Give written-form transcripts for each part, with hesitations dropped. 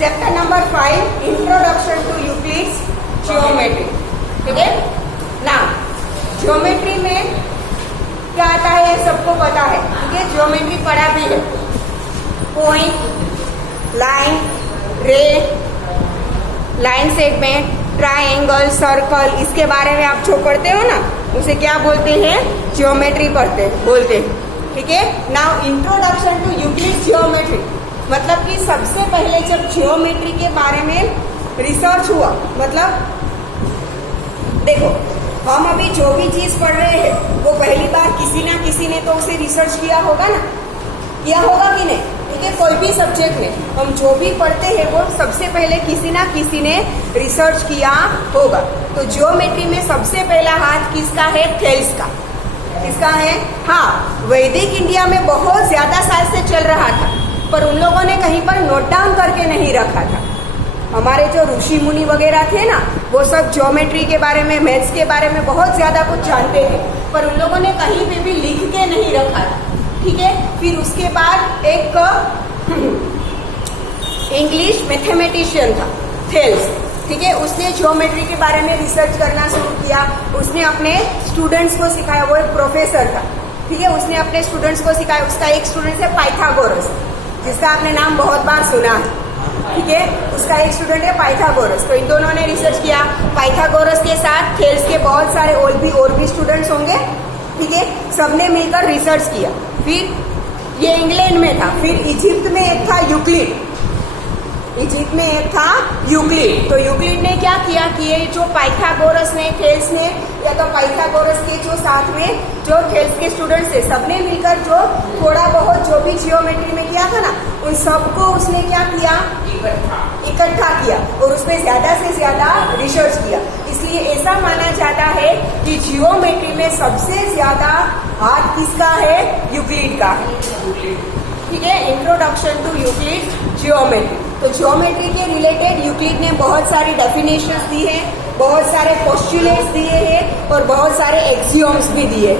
Chapter number 5 introduction to Euclid's geometry. ठीक है ना। ज्योमेट्री में क्या आता है ये सबको पता है। ठीक है, ज्योमेट्री पढ़ा भी है। पॉइंट, लाइन, रे, लाइन सेगमेंट, ट्राइंगल, सर्कल, इसके बारे में आप जो पढ़ते हो ना उसे क्या बोलते हैं, ज्योमेट्री बोलते हैं। ठीक है। Now introduction to Euclid's geometry मतलब कि सबसे पहले जब ज्योमेट्री के बारे में रिसर्च हुआ, मतलब देखो हम अभी जो भी चीज पढ़ रहे हैं वो पहली बार किसी ना किसी ने तो उसे रिसर्च किया होगा ना, किया होगा कि नहीं। ठीक है, कोई भी सब्जेक्ट में हम जो भी पढ़ते हैं वो सबसे पहले किसी ना किसी ने रिसर्च किया होगा। तो ज्योमेट्री में सबसे पहला हाथ किसका है, थेल्स का। किसका है? हाँ, वैदिक इंडिया में बहुत ज्यादा साल से चल रहा था पर उन लोगों ने कहीं पर नोट डाउन करके नहीं रखा था। हमारे जो ऋषि मुनि वगैरह थे ना वो सब ज्योमेट्री के बारे में, मैथ्स के बारे में बहुत ज्यादा कुछ जानते थे पर उन लोगों ने कहीं पे भी लिख के नहीं रखा था। ठीक है, फिर उसके बाद एक इंग्लिश मैथमेटिशियन था थेल्स। ठीक है, उसने ज्योमेट्री के बारे में रिसर्च करना शुरू किया। उसने अपने स्टूडेंट्स को सिखाया, वो एक प्रोफेसर था। ठीक है, उसने अपने स्टूडेंट्स को सिखाया। उसका एक स्टूडेंट है पाइथागोरस, जिसका आपने नाम बहुत बार सुना है। ठीक है, उसका एक स्टूडेंट है पाइथागोरस। तो इन दोनों ने रिसर्च किया। पाइथागोरस के साथ थेल्स के बहुत सारे और भी स्टूडेंट्स होंगे। ठीक है, सबने मिलकर रिसर्च किया। फिर ये इंग्लैंड में था। फिर इजिप्ट में एक था यूक्लिड। इजिप्ट में एक था यूक्लिड। तो यूक्लिड ने क्या किया कि ये जो पाइथागोरस ने, थेल्स ने, या तो पाइथागोरस के जो साथ में जो थेल्स के स्टूडेंट्स थे सबने मिलकर जो थोड़ा बहुत जो भी जियोमेट्री में किया था ना उन सबको उसने क्या किया, इकट्ठा किया और उसमें ज्यादा से ज्यादा रिसर्च किया। इसलिए ऐसा माना जाता है कि जियोमेट्री में सबसे ज्यादा हाथ किसका है, यूक्लिड का है। ठीक है, इंट्रोडक्शन टू यूक्लिड जियोमेट्री। तो ज्योमेट्री के रिलेटेड यूक्लिड ने बहुत सारी डेफिनेशंस दी है, बहुत सारे पोस्टुलेट्स दिए हैं और बहुत सारे एक्सियोम्स भी दिए।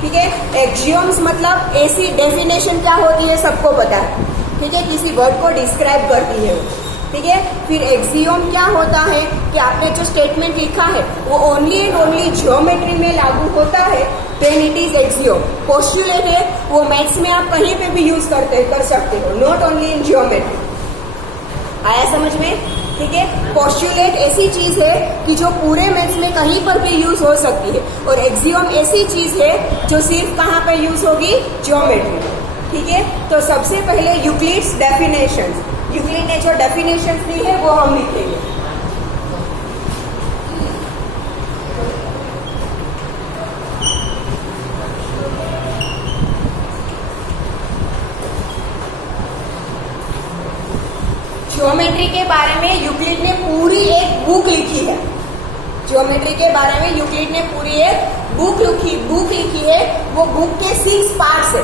ठीक है, एक्सियोम्स मतलब ऐसी डेफिनेशन क्या होती है सबको पता है। ठीक है, किसी वर्ड को डिस्क्राइब करती है। ठीक है, फिर एक्सियोम क्या होता है कि आपने जो स्टेटमेंट लिखा है वो ओनली एंड ओनली ज्योमेट्री में लागू होता है, then it is axiom. Postulate है वो मैथ्स में आप कहीं पे भी यूज कर सकते हो, नॉट ओनली इन ज्योमेट्री। आया समझ में? ठीक है, पोस्टुलेट ऐसी चीज है कि जो पूरे मैथ्स में कहीं पर भी यूज हो सकती है और एक्सियोम ऐसी चीज है जो सिर्फ कहाँ पे यूज होगी, ज्योमेट्री में। ठीक है, तो सबसे पहले यूक्लिड्स डेफिनेशंस, यूक्लिड ने जो डेफिनेशंस दी है वो हम लिखेंगे। ज्योमेट्री के बारे में यूक्लिड ने पूरी एक बुक लिखी है। ज्योमेट्री के बारे में यूक्लिड ने पूरी एक बुक लिखी है। वो बुक के 6 पार्ट्स है।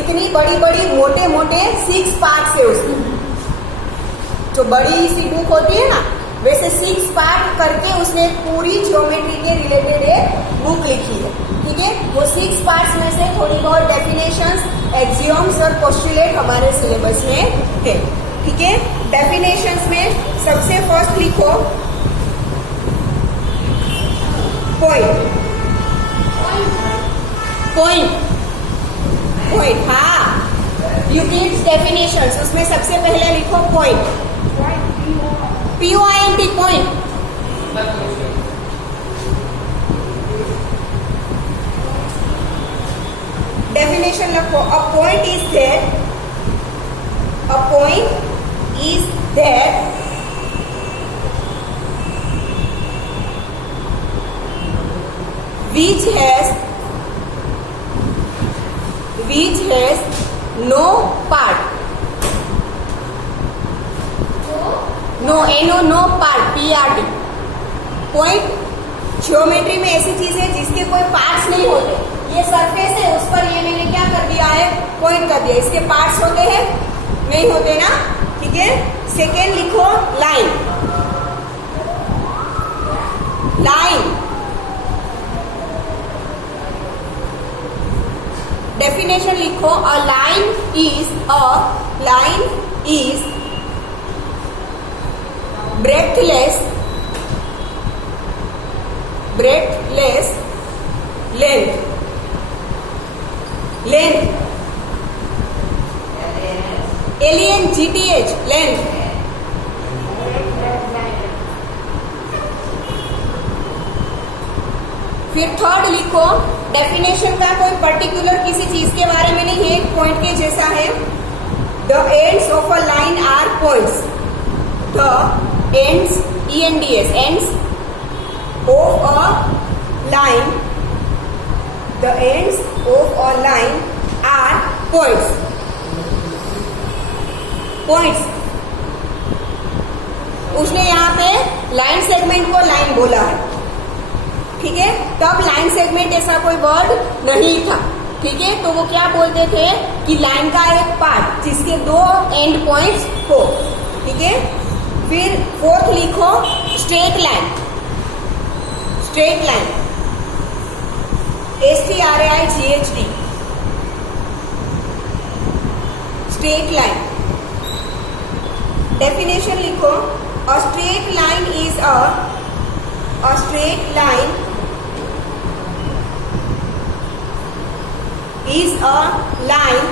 इतनी बड़ी बड़ी मोटे मोटे 6 पार्ट्स है उसमें। जो बड़ी सी बुक होती है ना वैसे 6 पार्ट करके उसने पूरी ज्योमेट्री के रिलेटेड एक बुक लिखी है। ठीक है, वो 6 पार्ट्स में से थोड़ी बहुत डेफिनेशंस, एक्सियोम्स और पोस्टुलेट हमारे सिलेबस में है। ठीक है, डेफिनेशंस में सबसे फर्स्ट लिखो पॉइंट। हाँ, यूक्लिड्स डेफिनेशंस उसमें सबसे पहले लिखो पॉइंट, POINT, पॉइंट। डेफिनेशन लिखो, a point is there which has no part, no part, PRT। Point geometry में ऐसी चीज है जिसके कोई पार्ट्स नहीं होते। ये सरफेस है, उस पर ये मैंने क्या कर दिया है, पॉइंट कर दिया। इसके पार्ट्स होते हैं, नहीं होते ना। ठीक है, सेकेंड लिखो लाइन। डेफिनेशन लिखो, a line is breadthless length LENGTH length। फिर थर्ड लिखो, डेफिनेशन का कोई पर्टिकुलर किसी चीज के बारे में नहीं है, पॉइंट के जैसा है। The ends of a line are points. The ends ENDS ends of a line, the ends of a line are points. उसने यहाँ पे लाइन सेगमेंट को लाइन बोला है, ठीक है। तब लाइन सेगमेंट ऐसा कोई वर्ड नहीं था, ठीक है। तो वो क्या बोलते थे कि लाइन का एक पार्ट जिसके दो एंड पॉइंट्स हो, ठीक है। फिर फोर्थ लिखो, straight line STRAIGHT straight line. Definition लिखो, a straight line is a straight line is a line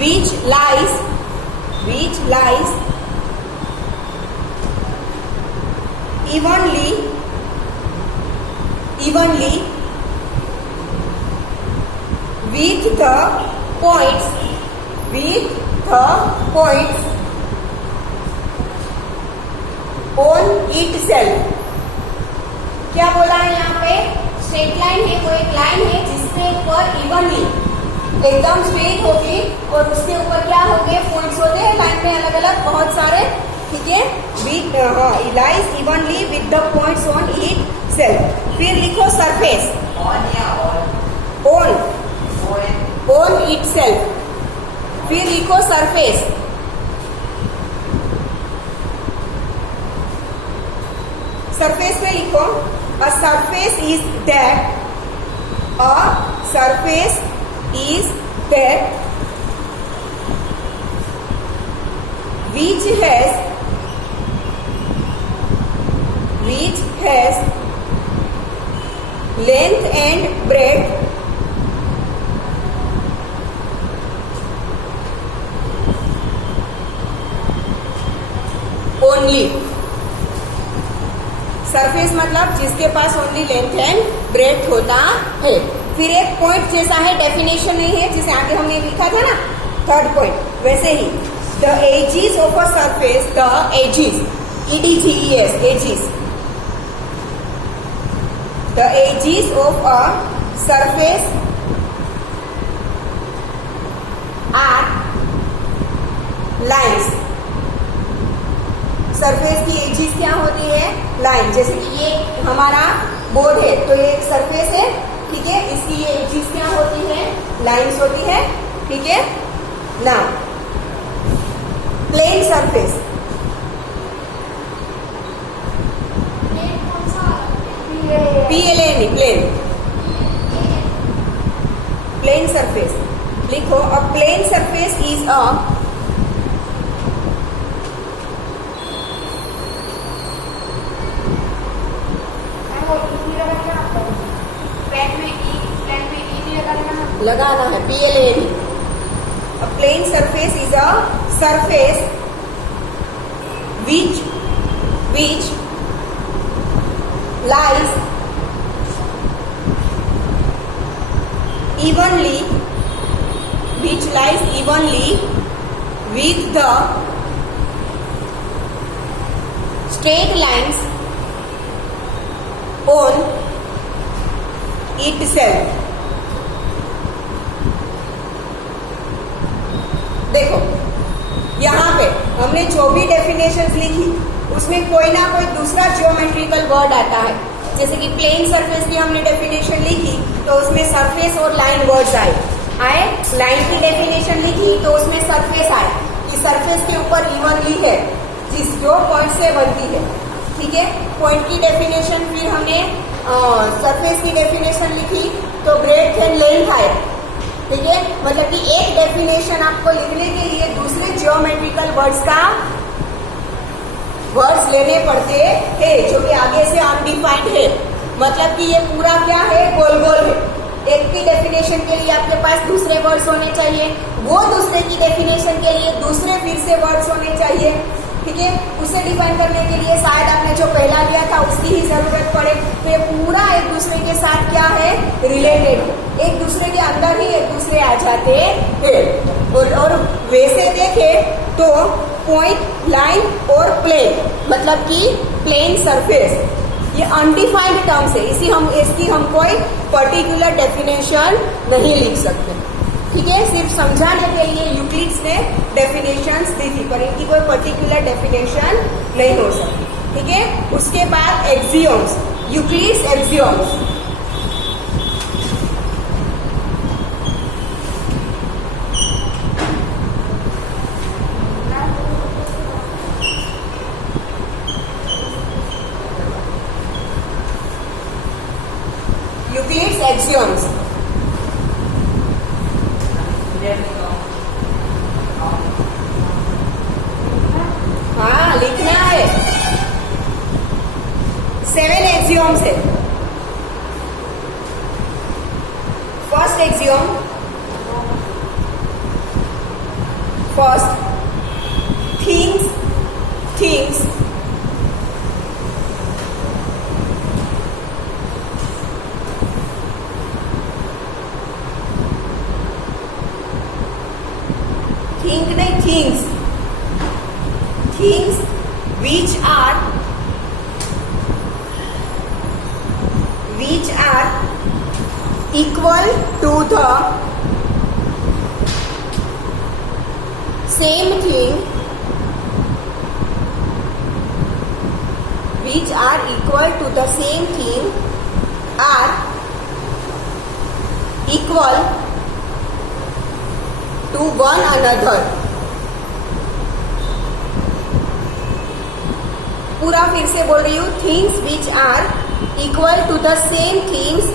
which lies evenly with the points on itself। क्या बोला है यहाँ पे? स्ट्रेट लाइन है, वो एक लाइन है जिसके ऊपर इवनली एकदम स्ट्रेट होगी और उसके ऊपर क्या होंगे? पॉइंट्स होते हैं लाइन में अलग अलग बहुत सारे, ठीक है। Lies evenly with the points on itself. फिर लिखो सरफेस ऑन इटसेल्फ। फिर लिखो सरफेस, सरफेस में लिखो, a surface is that which has length and breadth only। Surface मतलब जिसके पास ओनली लेंथ एंड ब्रेथ होता है। फिर एक पॉइंट जैसा है, डेफिनेशन नहीं है, जिसे आगे हमने लिखा था ना थर्ड पॉइंट, वैसे ही the edges of a surface, the edges EDGES edges, the edges of a surface are lines. Surface की एजिस क्या होती है? लाइन। जैसे कि ये हमारा बोर्ड है तो ये एक सरफेस है, ठीक है। इसकी ये एजिस क्या होती है? लाइन्स होती है, ठीक है ना। Plane surface, PLAN plane surface लिखो, a plane surface is a लगाना है PLAN। A plane surface is a surface which lies evenly with the straight lines on itself। देखो यहाँ पे हमने जो भी डेफिनेशंस लिखी उसमें कोई ना कोई दूसरा ज्योमेट्रिकल वर्ड आता है। जैसे कि प्लेन सरफेस की हमने डेफिनेशन लिखी तो उसमें सरफेस और लाइन वर्ड्स आए। लाइन की डेफिनेशन लिखी तो उसमें सरफेस आए कि सरफेस के ऊपर इवनली है जिस जो पॉइंट से बनती है, ठीक है। पॉइंट की डेफिनेशन, फिर हमने सरफेस की डेफिनेशन लिखी तो ब्रेड्थ एंड लेंथ आए, ठीक है, मतलब कि एक डेफिनेशन आपको लिखने के लिए दूसरे जियोमेट्रिकल वर्ड्स लेने पड़ते हैं जो कि आगे से अनडिफाइंड है। मतलब कि ये पूरा क्या है, गोल गोल है। एक की डेफिनेशन के लिए आपके पास दूसरे वर्ड्स होने चाहिए, वो दूसरे की डेफिनेशन के लिए दूसरे फिर से वर्ड्स होने चाहिए। ठीक है, उसे डिफाइन करने के लिए शायद आपने जो पहला लिया था उसकी ही जरूरत पड़े। तो ये पूरा एक दूसरे के साथ क्या है, रिलेटेड, एक दूसरे के अंदर ही एक दूसरे आ जाते हैं। और वैसे देखे तो पॉइंट, लाइन और प्लेन, मतलब कि प्लेन सरफेस, ये अनडिफाइंड टर्म्स है। इसकी हम कोई पर्टिकुलर डेफिनेशन नहीं लिख सकते। ठीक है, सिर्फ समझाने के लिए यूक्लिड्स ने डेफिनेशंस दी थी, पर इनकी कोई पर्टिकुलर डेफिनेशन नहीं हो सकती। ठीक है, उसके बाद एक्सियोम्स, यूक्लिड्स एक्सियोम्स। यूक्लिड्स एक्सियोम्स, हाँ लिखना है। 7 एक्सियोम्स है। First axiom, first, things things which are equal to the same thing, which are equal to the same thing are equal to one another। पूरा फिर से बोल रही हूँ, things which are equal to the same things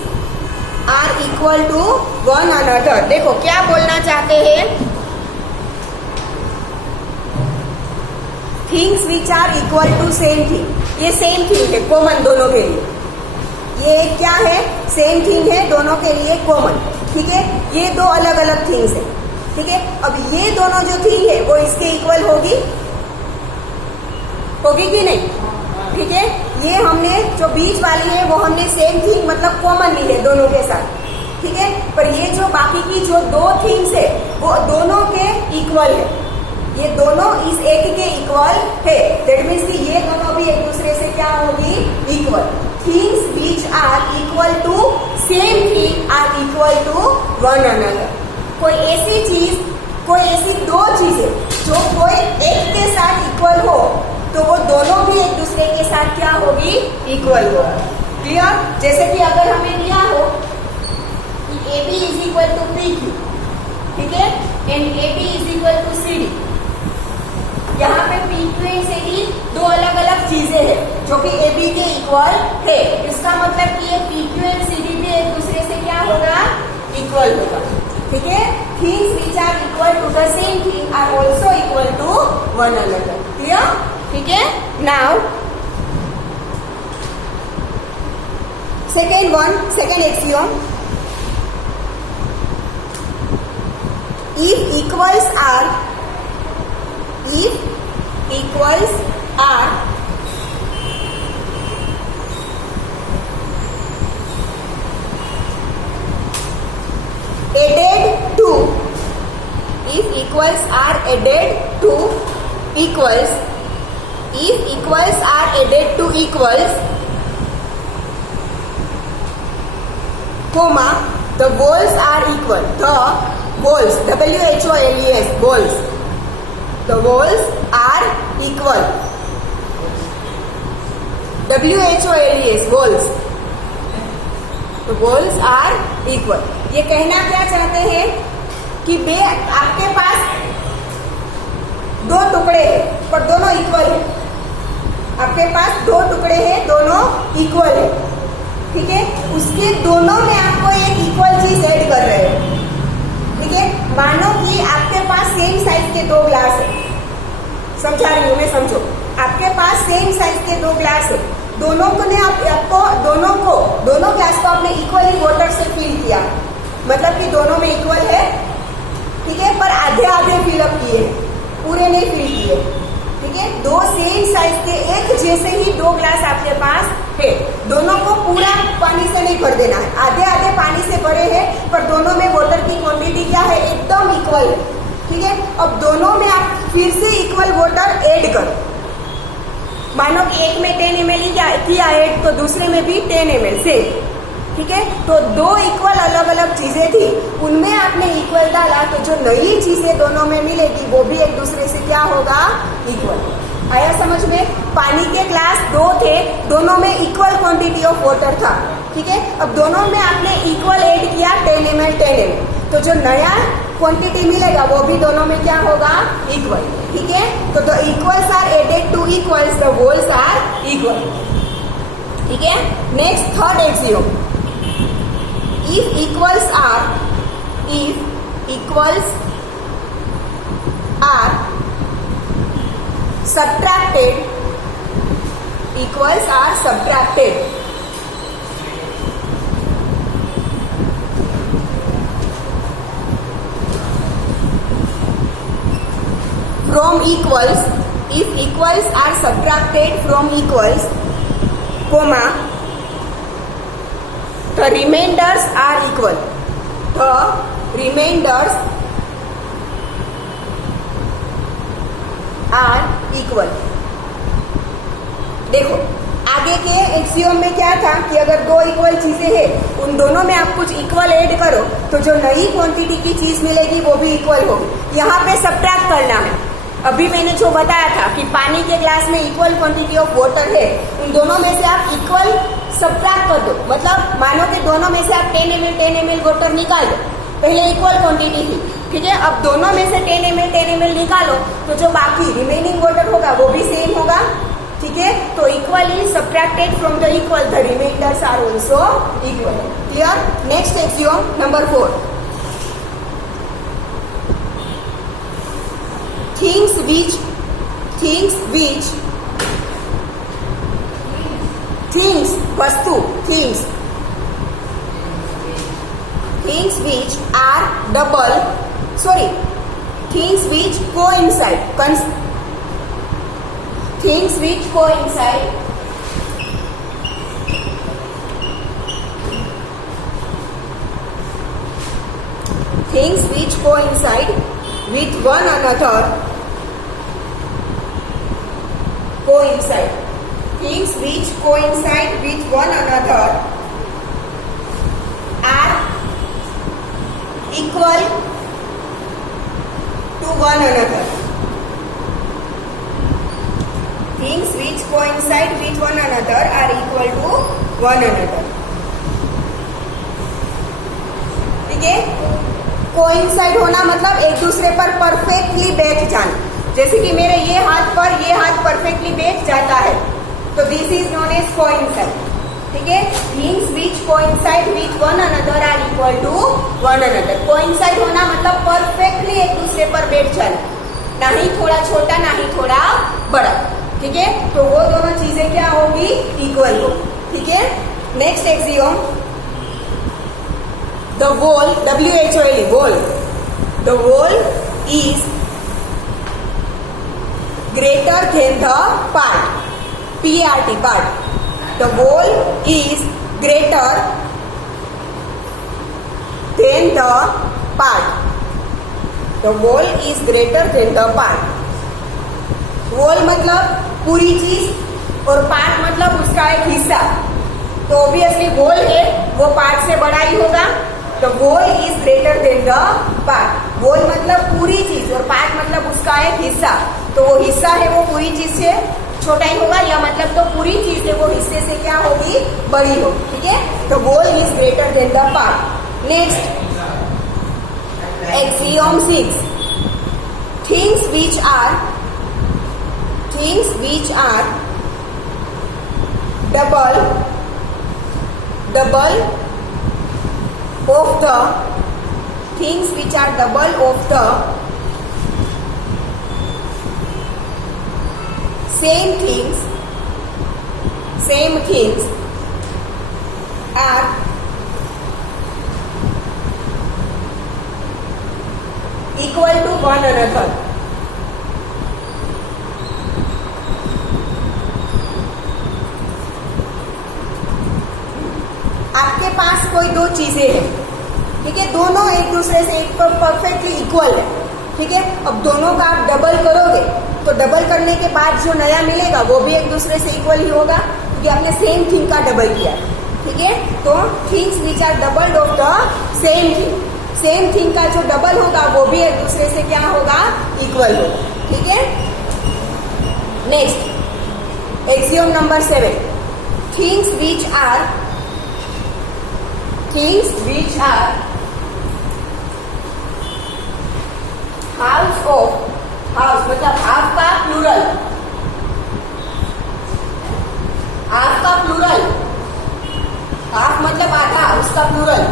are equal to one another. देखो क्या बोलना चाहते हैं, things which are equal to same thing, ये सेम थिंग है, कॉमन दोनों के लिए। ये क्या है, सेम थिंग है, दोनों के लिए कॉमन। ठीक है, ये दो अलग अलग थिंग्स है। ठीक है, अब ये दोनों जो थिंग है वो इसके इक्वल होगी कि नहीं। ठीक है, ये हमने जो बीच वाली है वो हमने सेम थिंग मतलब कॉमन ली है दोनों के साथ। ठीक है, पर ये जो बाकी की जो दो थिंग्स है वो दोनों के इक्वल है, ये दोनों इस एक के इक्वल है। दैट मीन्स कि ये दोनों भी एक दूसरे से क्या होगी, equal. Things which are equal to same thing are equal to one another. कोई ऐसी चीज, कोई ऐसी दो चीजें जो कोई एक के साथ इक्वल हो तो वो दोनों भी एक दूसरे के साथ क्या होगी, इक्वल हो। क्लियर? जैसे कि अगर हमें दिया हो कि AB is equal to PQ, ठीक है, and AB is equal to CD। यहाँ पे PQ एंड CD दो अलग अलग चीजें हैं जो कि AB के इक्वल है। इसका मतलब कि ये PQ एंड CD भी एक दूसरे से क्या होगा, इक्वल होगा। ठीक है, things which are equal to the same thing are also equal to one another. Clear? ठीक है, now second axiom, if equals are added to, if equals are added to equals, if equals are added to equals, comma, the wholes are equal, the wholes, WHOLES, wholes, the wholes are equal, WHOLES, wholes, the wholes are equal। ये कहना क्या चाहते हैं कि आपके पास दो टुकड़े हैं पर दोनों इक्वल है। आपके पास दो टुकड़े हैं, दोनों इक्वल है। ठीक है, उसके दोनों में आपको एक इक्वल चीज ऐड कर रहे हैं। समझा रही हूँ मैं, समझो। आपके पास सेम साइज के दो ग्लास है, दोनों ग्लास को आपने इक्वली वाटर से फिल किया, मतलब कि दोनों में इक्वल है, ठीक है, पर आधे आधे फिलअप किए, पूरे नहीं फिल किए, ठीक है। दो सेम साइज के एक जैसे ही दो ग्लास आपके पास है, दोनों को पूरा पानी से नहीं भर देना है, आधे आधे पानी से भरे हैं, पर दोनों में वाटर की क्वांटिटी क्या है, एकदम इक्वल है, ठीक है। अब दोनों में आप फिर से इक्वल वाटर ऐड करो। मानो कि एक में 10 ml किया ऐड, तो दूसरे में भी 10 ml से, ठीक है। तो दो इक्वल अलग अलग चीजें थी, उनमें आपने इक्वल डाला, तो जो नई चीजें दोनों में मिलेगी वो भी एक दूसरे से क्या होगा, इक्वल। आया समझ में? पानी के ग्लास दो थे, दोनों में इक्वल क्वांटिटी ऑफ वाटर था, ठीक है। अब दोनों में आपने इक्वल ऐड किया 10 ml 10 ml, तो जो नया क्वांटिटी मिलेगा वो भी दोनों में क्या होगा, इक्वल, ठीक है। तो the equals are added to equals, the wholes are equal, ठीक है। Next third axiom, if equals are subtracted, equals are subtracted, from equals, if equals are subtracted from equals, comma, the remainders are equal, the remainders are equal। देखो आगे के axiom में क्या था कि अगर दो इक्वल चीजें हैं, उन दोनों में आप कुछ इक्वल ऐड करो, तो जो नई क्वांटिटी की चीज मिलेगी वो भी इक्वल होगी। यहाँ पे सब्ट्रैक्ट करना है। अभी मैंने जो बताया था कि पानी के ग्लास में इक्वल क्वांटिटी ऑफ वाटर है, उन दोनों में से आप इक्वल सब्ट्रैक्ट कर दो, मतलब मानो कि दोनों में से आप 10 ml वाटर निकाल दो, पहले इक्वल क्वांटिटी थी, ठीक है। अब दोनों में से 10 ml निकालो, तो जो बाकी रिमेनिंग वाटर होगा वो भी सेम होगा, ठीक है। तो equally subtracted from the equal, the remainders are also equal. Clear? Next axiom number 4, things वस्तु, things which are double, sorry, things which coincide, things which coincide with one another, things which coincide with one another are equal to one another, things which coincide with one another are equal to one another, ठीक है। Coincide होना मतलब एक दूसरे पर perfectly बैठ जाना, जैसे कि मेरे ये हाथ पर ये हाथ परफेक्टली बैठ जाता है, तो this is known as coincide, ठीक है। Things which coincide with one another are equal to one another. Coincide होना मतलब परफेक्टली एक दूसरे पर बैठ जाना, ना ही थोड़ा छोटा ना ही थोड़ा बड़ा, ठीक है। तो वो दोनों चीजें क्या होगी, इक्वल होगी, ठीक है। Next axiom, the whole, WHOL, whole, the whole is greater than the part, PART, part, the whole is greater than the part, the whole is greater than the part। whole मतलब पूरी चीज और part मतलब उसका एक हिस्सा, तो obviously whole है वो पार्ट से बड़ा ही होगा, तो whole is greater than the part। whole मतलब पूरी चीज और पार्ट मतलब उसका एक हिस्सा, तो वो हिस्सा है वो पूरी चीज से छोटा ही होगा, या मतलब तो पूरी चीज है वो हिस्से से क्या होगी, बड़ी होगी, ठीक है। तो whole is greater than the part। Next axiom 6, things which are double of the, things which are double of the same things are equal to one another. आपके पास कोई दो चीजें हैं, ठीक है, दोनों एक दूसरे से परफेक्टली इक्वल है, ठीक है। अब दोनों का आप डबल करोगे तो डबल करने के बाद जो नया मिलेगा वो भी एक दूसरे से इक्वल ही होगा, क्योंकि आपने सेम थिंग का डबल किया, ठीक है। तो things which are doubled of the same thing का जो डबल होगा वो भी एक दूसरे से क्या होगा, इक्वल होगा, ठीक है। Next axiom number 7, things which are half of, half मतलब हाफ का प्लूरल, हाफ मतलब आधा, उसका plural.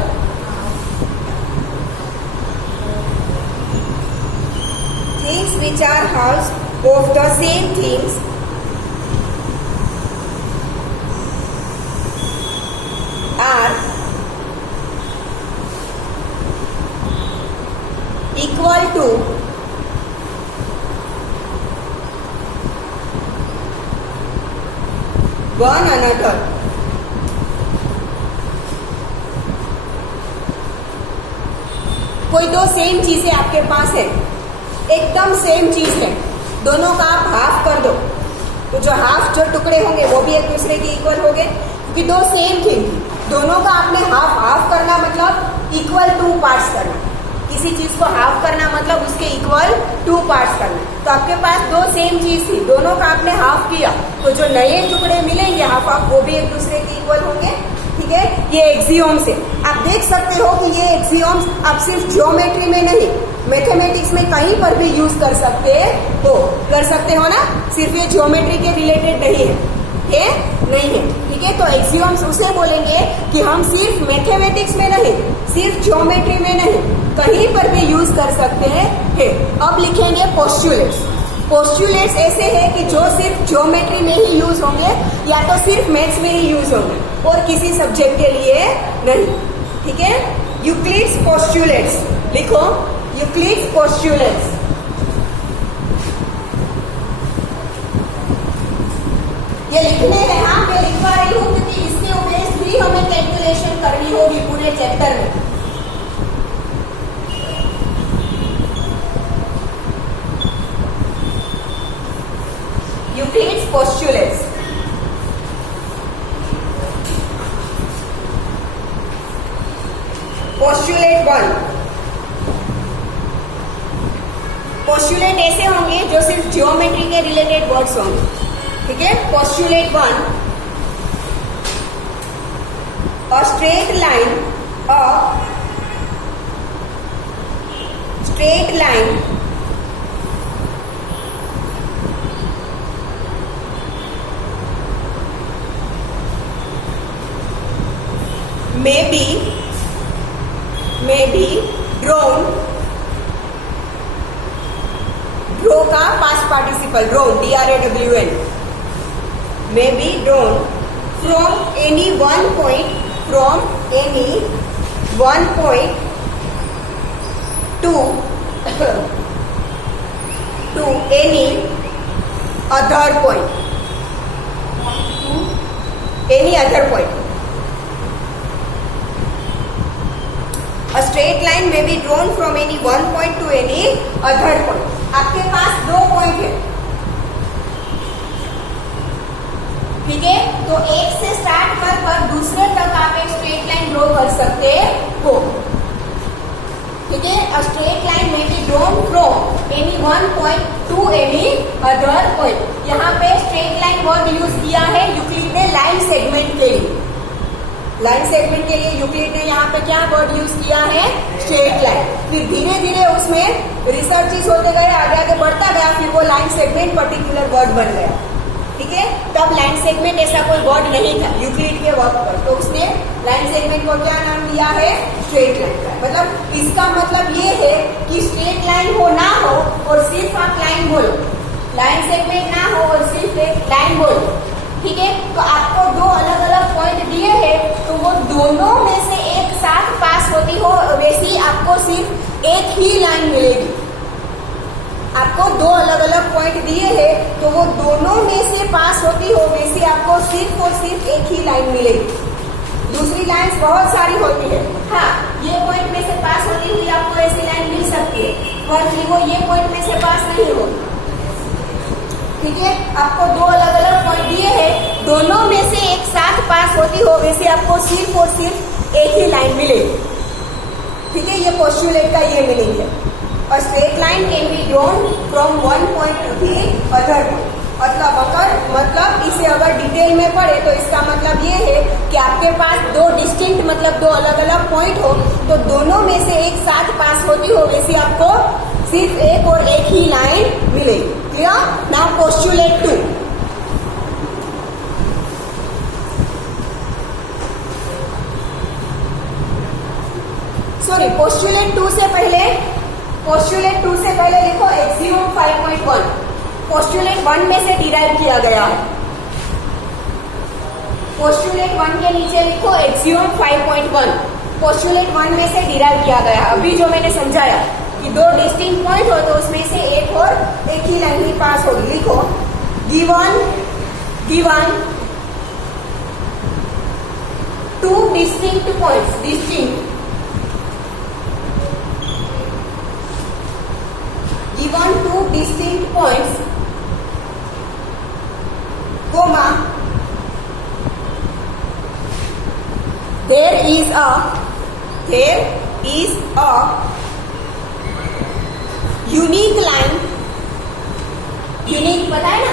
Things which are half of the same things are equal to one another. कोई दो सेम चीजें आपके पास है, एकदम सेम चीज है, दोनों का आप हाफ कर दो तो जो टुकड़े होंगे वो भी एक दूसरे के इक्वल होंगे, क्योंकि दो सेम थिंग, दोनों का आपने हाफ करना मतलब इक्वल 2 पार्ट्स करना। किसी चीज को हाफ करना मतलब उसके इक्वल 2 पार्ट्स करना। तो आपके पास दो सेम चीज थी, दोनों का आपने हाफ किया तो जो नए टुकड़े मिलेंगे हाफ वो भी एक दूसरे के इक्वल होंगे, ठीक है। ये एक्सियोम्स है, आप देख सकते हो कि ये एक्सियोम्स आप सिर्फ ज्योमेट्री में नहीं, मैथमेटिक्स में कहीं पर भी यूज कर सकते हो ना, सिर्फ ये ज्योमेट्री के रिलेटेड नहीं है, ठीक है। तो एक्सियोम्स उसे बोलेंगे कि हम सिर्फ मैथमेटिक्स में नहीं, सिर्फ ज्योमेट्री में नहीं, कहीं पर भी यूज कर सकते हैं। अब लिखेंगे पोस्टुलेट्स। पोस्टुलेट्स ऐसे हैं कि जो सिर्फ ज्योमेट्री में ही यूज होंगे या तो सिर्फ मैथ्स में ही यूज होंगे और किसी सब्जेक्ट के लिए नहीं, ठीक है। यूक्लिड्स पोस्टुलेट्स लिखो, यूक्लिड्स पोस्टुलेट्स। ये लिखने हैं, हाँ मैं लिखवा रही हूँ क्योंकि इसके बेस भी हमें कैलकुलेशन करनी होगी पूरे चैप्टर में। Euclid's postulates. पोस्टुलेट 1, पोस्टुलेट ऐसे होंगे जो सिर्फ ज्योमेट्री के रिलेटेड वर्ड्स होंगे, ठीक है। Postulate 1, a straight line may be drawn, draw का past participle, drawn, DRAWN, may be drawn from any one point to any other point, A straight line may be drawn from any one point to any other point. आपके पास दो point है, ठीक है। तो एक से start कर दूसरे तक आप एक स्ट्रेट लाइन ड्रॉ कर सकते हो, ठीक है। अ स्ट्रेट लाइन में be drawn from any one point two any other point. यहाँ पे स्ट्रेट लाइन वर्ड यूज किया है यूक्लिड ने लाइन सेगमेंट के लिए। लाइन सेगमेंट के लिए यूक्लिड ने यहाँ पे क्या वर्ड यूज किया है, स्ट्रेट लाइन। फिर धीरे धीरे उसमें रिसर्चेस होते गए, आगे बढ़ता गया, फिर वो लाइन सेगमेंट पर्टिकुलर वर्ड बन गया, ठीक है। तब लाइन सेगमेंट ऐसा कोई वर्ड नहीं था यूक्लिड के वर्क पर, तो उसने लाइन सेगमेंट को क्या नाम दिया है, स्ट्रेट लाइन। मतलब इसका मतलब ये है कि स्ट्रेट लाइन हो ना हो और सिर्फ आप लाइन बोलो, लाइन सेगमेंट ना हो और सिर्फ एक लाइन बोल, ठीक है। तो आपको दो अलग अलग पॉइंट दिए हैं, तो वो दोनों में से एक साथ पास होती हो वैसी आपको सिर्फ एक ही लाइन मिलेगी। आपको दो अलग अलग पॉइंट दिए हैं, तो वो दोनों में से पास होती हो वैसी आपको सिर्फ और सिर्फ एक ही लाइन मिलेगी। दूसरी लाइंस बहुत सारी होती है। हाँ, ये पॉइंट में से पास होती हुई आपको ऐसी लाइन मिल सकती है, पर वो ये पॉइंट में से पास नहीं होगी, ठीक है। आपको दो अलग अलग पॉइंट दिए हैं, दोनों में से एक साथ पास होती हो वैसे आपको सिर्फ और सिर्फ एक ही लाइन मिलेगी, ठीक है। ये पोस्टुलेट का ये मीनिंग है। A straight line can be drawn from one point to the other point। मतलब इसे अगर डिटेल में पढ़े तो इसका मतलब ये है कि आपके पास दो डिस्टिंक्ट मतलब दो अलग अलग पॉइंट हो, तो दोनों में से एक साथ पास होती हो वैसी आपको सिर्फ एक और एक ही लाइन मिलेगी। Clear? Now postulate 2। Sorry, postulate 2 से पहले लिखो एक्सियम 5.1। पोस्टुलेट 1 में से डिराइव किया गया है। पोस्टुलेट 1 के नीचे लिखो एक्सियम 5.1। पोस्टुलेट 1 में से डिराइव किया गया। अभी जो मैंने समझाया कि दो डिस्टिंक्ट पॉइंट हो तो उसमें से एक और एक ही लाइन ही पास होगी। लिखो given two distinct points, given two distinct points, comma, there is a unique line, unique पता है ना,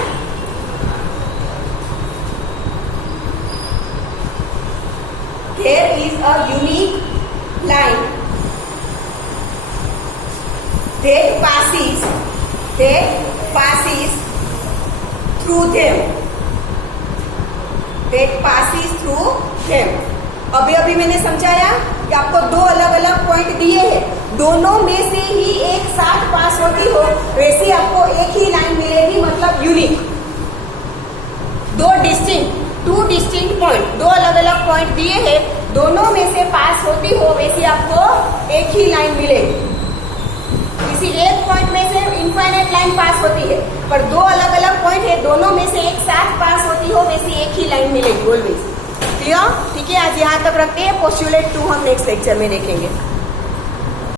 there is a unique line that passes through them। अभी मैंने समझाया कि आपको दो अलग अलग पॉइंट दिए हैं, दोनों में से ही एक साथ पास होती हो वैसे आपको एक ही लाइन मिलेगी, मतलब यूनिक। टू डिस्टिंक्ट पॉइंट, दो अलग अलग पॉइंट दिए हैं, दोनों में से पास होती हो वैसे आपको एक ही लाइन मिलेगी। किसी एक पॉइंट में से इनफाइनाइट लाइन पास होती है, पर दो अलग अलग पॉइंट है, दोनों में से एक साथ पास होती हो वैसी एक ही लाइन मिलेगी ऑलवेज। क्लियर? ठीक है, आज यहाँ तक रखते हैं। पोस्टुलेट 2 हम नेक्स्ट लेक्चर में देखेंगे।